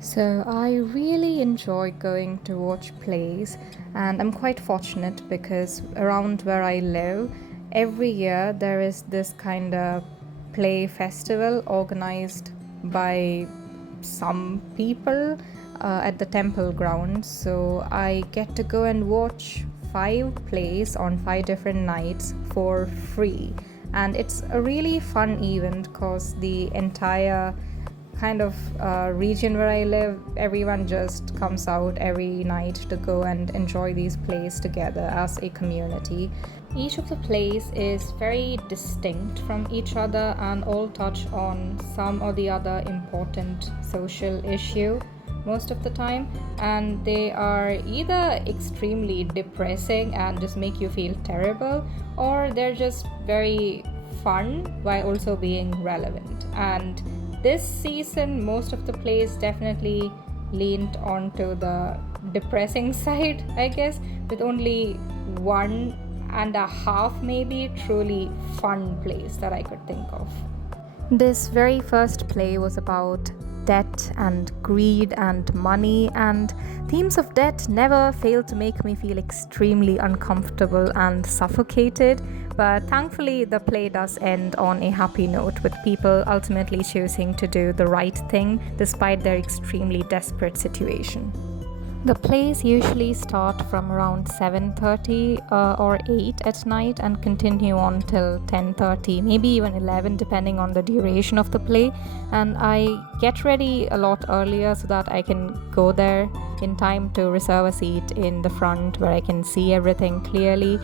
So, I really enjoy going to watch plays, and I'm quite fortunate because around where I live, every year there is this kind of play festival organized by some people at the temple grounds. So, I get to go and watch 5 plays on 5 different nights for free, and it's a really fun event because the entire kind of region where I live, everyone just comes out every night to go and enjoy these plays together as a community. Each of the plays is very distinct from each other and all touch on some or the other important social issue most of the time, and they are either extremely depressing and just make you feel terrible, or they're just very fun while also being relevant. And this season, most of the plays definitely leaned onto the depressing side, I guess, with only 1.5 maybe truly fun plays that I could think of. This very first play was about debt and greed and money, and themes of debt never fail to make me feel extremely uncomfortable and suffocated. But thankfully, the play does end on a happy note, with people ultimately choosing to do the right thing despite their extremely desperate situation. The plays usually start from around 7:30 or 8 at night and continue on till 10:30, maybe even 11 depending on the duration of the play. And I get ready a lot earlier so that I can go there in time to reserve a seat in the front where I can see everything clearly.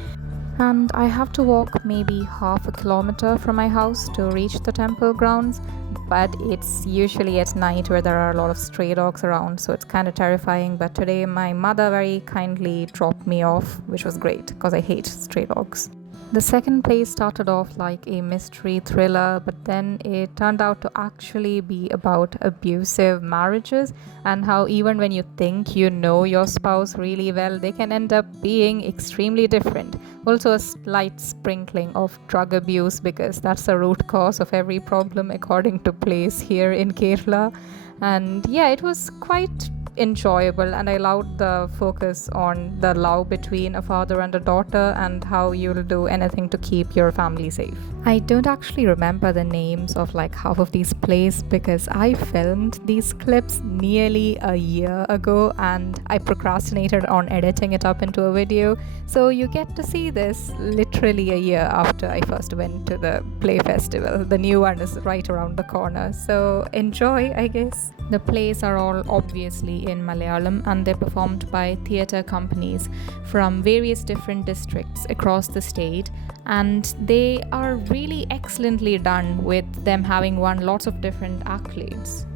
And I have to walk maybe half a kilometer from my house to reach the temple grounds, but it's usually at night where there are a lot of stray dogs around, so it's kind of terrifying. But today my mother very kindly dropped me off, which was great because I hate stray dogs. The second play started off like a mystery thriller, but then it turned out to actually be about abusive marriages and how even when you think you know your spouse really well, they can end up being extremely different. Also, a slight sprinkling of drug abuse because that's the root cause of every problem, according to plays here in Kerala. And yeah, it was quite enjoyable, and I loved the focus on the love between a father and a daughter and how you'll do anything to keep your family safe. I don't actually remember the names of like half of these plays because I filmed these clips nearly a year ago and I procrastinated on editing it up into a video. So you get to see this literally a year after I first went to the play festival. The new one is right around the corner. So enjoy, I guess. The plays are all obviously in Malayalam and they're performed by theatre companies from various different districts across the state, and they are really excellently done, with them having won lots of different accolades.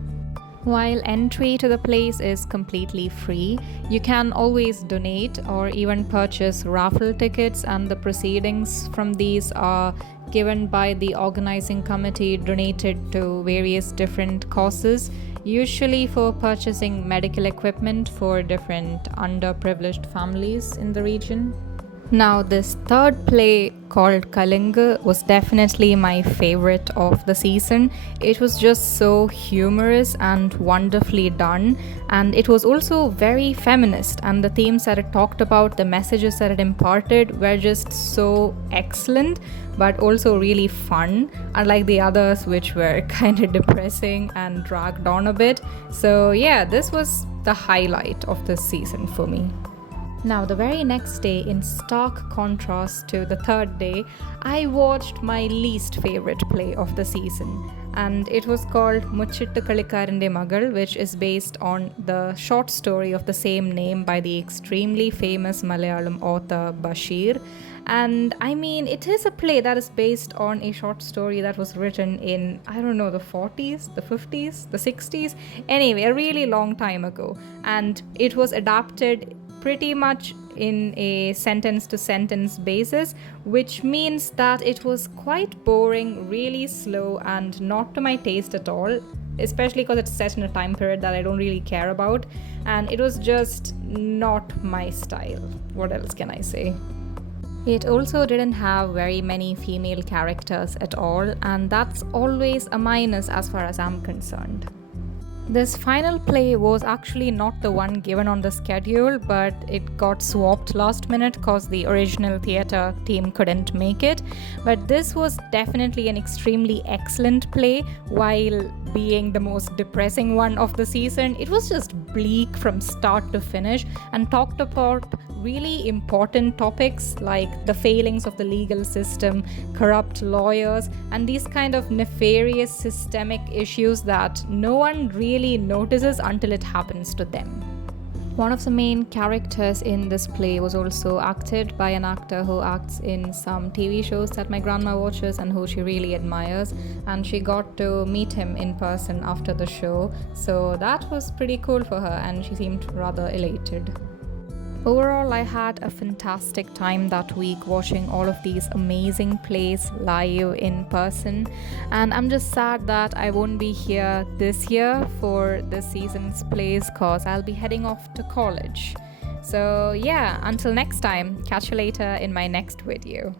While entry to the place is completely free, you can always donate or even purchase raffle tickets, and the proceedings from these are given by the organizing committee, donated to various different causes, usually for purchasing medical equipment for different underprivileged families in the region. Now, this third play called Kalinga was definitely my favorite of the season. It was just so humorous and wonderfully done, and it was also very feminist, and the themes that it talked about, the messages that it imparted were just so excellent, but also really fun, unlike the others which were kind of depressing and dragged on a bit. So yeah, this was the highlight of this season for me. Now, the very next day, in stark contrast to the third day, I watched my least favorite play of the season. And it was called Muchittu Kalikarinte Magal, which is based on the short story of the same name by the extremely famous Malayalam author Bashir. And I mean, it is a play that is based on a short story that was written in, I don't know, the 40s, the 50s, the 60s, anyway, a really long time ago. And it was adapted pretty much in a sentence to sentence basis, which means that it was quite boring, really slow, and not to my taste at all, especially because it's set in a time period that I don't really care about, and it was just not my style. What else can I say? It also didn't have very many female characters at all, and that's always a minus as far as I'm concerned. This final play was actually not the one given on the schedule, but it got swapped last minute because the original theatre team couldn't make it. But this was definitely an extremely excellent play. While being the most depressing one of the season, it was just bleak from start to finish and talked about really important topics like the failings of the legal system, corrupt lawyers, and these kind of nefarious systemic issues that no one really notices until it happens to them. One of the main characters in this play was also acted by an actor who acts in some TV shows that my grandma watches and who she really admires, and she got to meet him in person after the show, so that was pretty cool for her and she seemed rather elated. Overall, I had a fantastic time that week watching all of these amazing plays live in person, and I'm just sad that I won't be here this year for this season's plays because I'll be heading off to college. So yeah, until next time, catch you later in my next video.